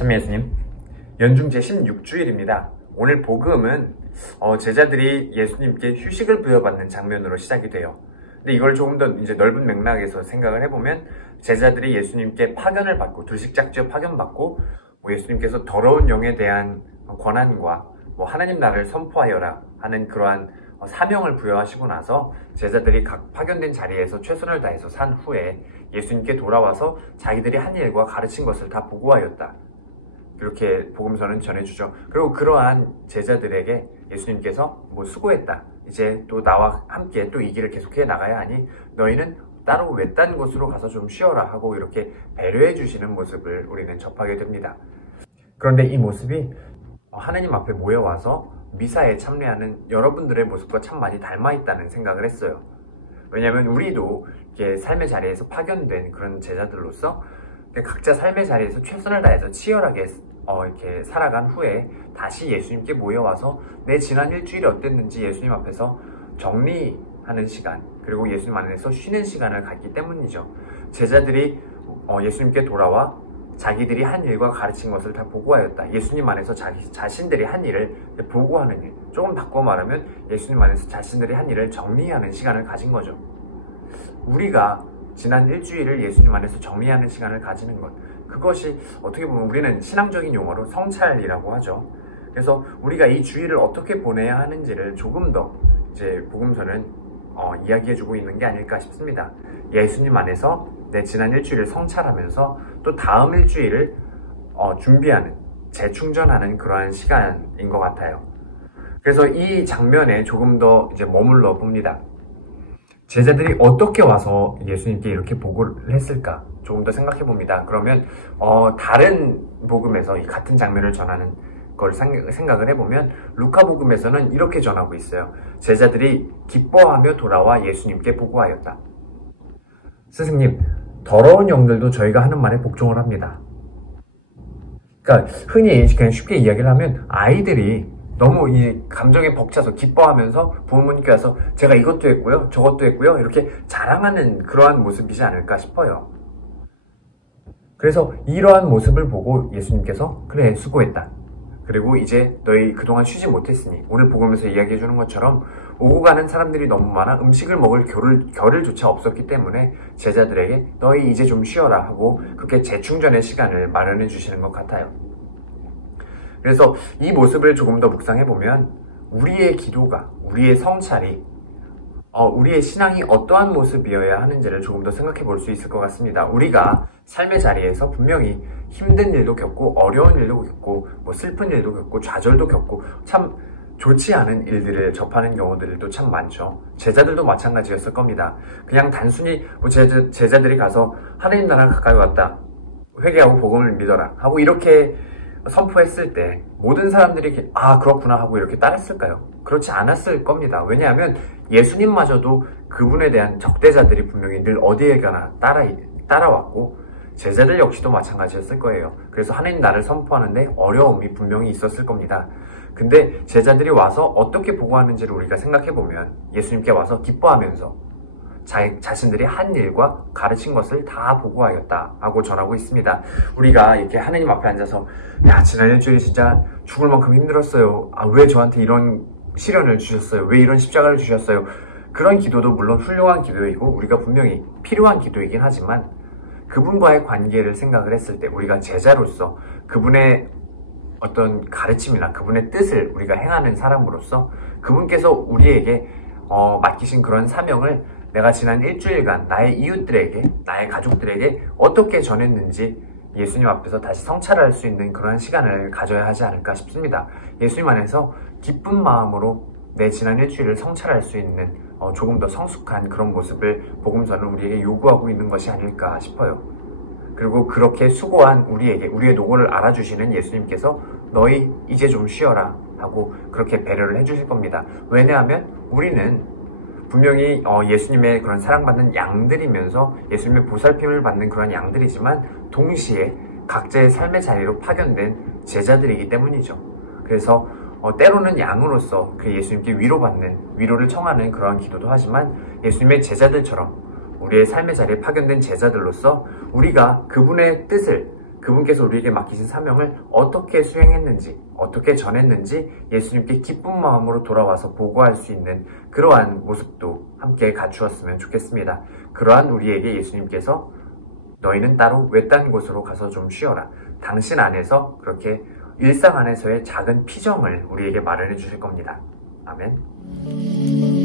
참여 예수님, 연중 제16주일입니다. 오늘 복음은 제자들이 예수님께 휴식을 부여받는 장면으로 시작이 돼요. 근데 이걸 조금 더 이제 넓은 맥락에서 생각을 해보면 제자들이 예수님께 파견을 받고 둘식짝지어 파견받고 예수님께서 더러운 영에 대한 권한과 하나님 나라를 선포하여라 하는 그러한 사명을 부여하시고 나서 제자들이 각 파견된 자리에서 최선을 다해서 산 후에 예수님께 돌아와서 자기들이 한 일과 가르친 것을 다 보고하였다. 이렇게 복음서는 전해주죠. 그리고 그러한 제자들에게 예수님께서 수고했다. 이제 또 나와 함께 또 이 길을 계속해 나가야 하니 너희는 따로 외딴 곳으로 가서 좀 쉬어라 하고 이렇게 배려해 주시는 모습을 우리는 접하게 됩니다. 그런데 이 모습이 하나님 앞에 모여와서 미사에 참여하는 여러분들의 모습과 참 많이 닮아 있다는 생각을 했어요. 왜냐하면 우리도 이렇게 삶의 자리에서 파견된 그런 제자들로서 각자 삶의 자리에서 최선을 다해서 치열하게 이렇게 살아간 후에 다시 예수님께 모여와서 내 지난 일주일이 어땠는지 예수님 앞에서 정리하는 시간, 그리고 예수님 안에서 쉬는 시간을 갖기 때문이죠. 제자들이 예수님께 돌아와 자기들이 한 일과 가르친 것을 다 보고하였다. 예수님 안에서 자신들이 한 일을 보고하는 일, 조금 바꿔 말하면 예수님 안에서 자신들이 한 일을 정리하는 시간을 가진 거죠. 우리가 지난 일주일을 예수님 안에서 정리하는 시간을 가지는 것, 그것이 어떻게 보면 우리는 신앙적인 용어로 성찰이라고 하죠. 그래서 우리가 이 주일을 어떻게 보내야 하는지를 조금 더 이제 복음서는 이야기해주고 있는 게 아닐까 싶습니다. 예수님 안에서 내 지난 일주일을 성찰하면서 또 다음 일주일을 준비하는, 재충전하는 그러한 시간인 것 같아요. 그래서 이 장면에 조금 더 이제 머물러 봅니다. 제자들이 어떻게 와서 예수님께 이렇게 보고를 했을까? 조금 더 생각해 봅니다. 그러면 다른 복음에서 이 같은 장면을 전하는 걸 생각을 해보면 루카 복음에서는 이렇게 전하고 있어요. 제자들이 기뻐하며 돌아와 예수님께 보고하였다. 스승님, 더러운 영들도 저희가 하는 말에 복종을 합니다. 그러니까 흔히 그냥 쉽게 이야기를 하면 아이들이 너무 이 감정에 벅차서 기뻐하면서 부모님께 와서 제가 이것도 했고요, 저것도 했고요, 이렇게 자랑하는 그러한 모습이지 않을까 싶어요. 그래서 이러한 모습을 보고 예수님께서 그래, 수고했다. 그리고 이제 너희 그동안 쉬지 못했으니, 오늘 복음에서 이야기해 주는 것처럼 오고 가는 사람들이 너무 많아 음식을 먹을 겨를조차 없었기 때문에 제자들에게 너희 이제 좀 쉬어라 하고 그렇게 재충전의 시간을 마련해 주시는 것 같아요. 그래서 이 모습을 조금 더 묵상해보면 우리의 기도가, 우리의 성찰이, 우리의 신앙이 어떠한 모습이어야 하는지를 조금 더 생각해 볼 수 있을 것 같습니다. 우리가 삶의 자리에서 분명히 힘든 일도 겪고 어려운 일도 겪고 슬픈 일도 겪고 좌절도 겪고 참 좋지 않은 일들을 접하는 경우들도 참 많죠. 제자들도 마찬가지였을 겁니다. 그냥 단순히 제자들이 가서 하나님 나라가 가까이 왔다, 회개하고 복음을 믿어라 하고 이렇게 선포했을 때 모든 사람들이 그렇구나 하고 이렇게 따랐을까요? 그렇지 않았을 겁니다. 왜냐하면 예수님마저도 그분에 대한 적대자들이 분명히 늘 어디에 가나 따라왔고 제자들 역시도 마찬가지였을 거예요. 그래서 하나님 나라를 선포하는데 어려움이 분명히 있었을 겁니다. 근데 제자들이 와서 어떻게 보고하는지를 우리가 생각해보면 예수님께 와서 기뻐하면서 자신들이 한 일과 가르친 것을 다 보고하였다 하고 전하고 있습니다. 우리가 이렇게 하나님 앞에 앉아서 지난 일주일 진짜 죽을 만큼 힘들었어요. 왜 저한테 이런 시련을 주셨어요? 왜 이런 십자가를 주셨어요? 그런 기도도 물론 훌륭한 기도이고 우리가 분명히 필요한 기도이긴 하지만 그분과의 관계를 생각을 했을 때 우리가 제자로서 그분의 어떤 가르침이나 그분의 뜻을 우리가 행하는 사람으로서 그분께서 우리에게 맡기신 그런 사명을 내가 지난 일주일간 나의 이웃들에게, 나의 가족들에게 어떻게 전했는지 예수님 앞에서 다시 성찰할 수 있는 그런 시간을 가져야 하지 않을까 싶습니다. 예수님 안에서 기쁜 마음으로 내 지난 일주일을 성찰할 수 있는 조금 더 성숙한 그런 모습을 복음서는 우리에게 요구하고 있는 것이 아닐까 싶어요. 그리고 그렇게 수고한 우리에게 우리의 노고를 알아주시는 예수님께서 너희 이제 좀 쉬어라 하고 그렇게 배려를 해주실 겁니다. 왜냐하면 우리는 분명히 예수님의 그런 사랑받는 양들이면서 예수님의 보살핌을 받는 그런 양들이지만 동시에 각자의 삶의 자리로 파견된 제자들이기 때문이죠. 그래서 때로는 양으로서 그 예수님께 위로를 청하는 그러한 기도도 하지만 예수님의 제자들처럼 우리의 삶의 자리에 파견된 제자들로서 우리가 그분의 뜻을 그분께서 우리에게 맡기신 사명을 어떻게 수행했는지, 어떻게 전했는지 예수님께 기쁜 마음으로 돌아와서 보고할 수 있는 그러한 모습도 함께 갖추었으면 좋겠습니다. 그러한 우리에게 예수님께서 너희는 따로 외딴 곳으로 가서 좀 쉬어라. 당신 안에서 그렇게 일상 안에서의 작은 피정을 우리에게 마련해 주실 겁니다. 아멘.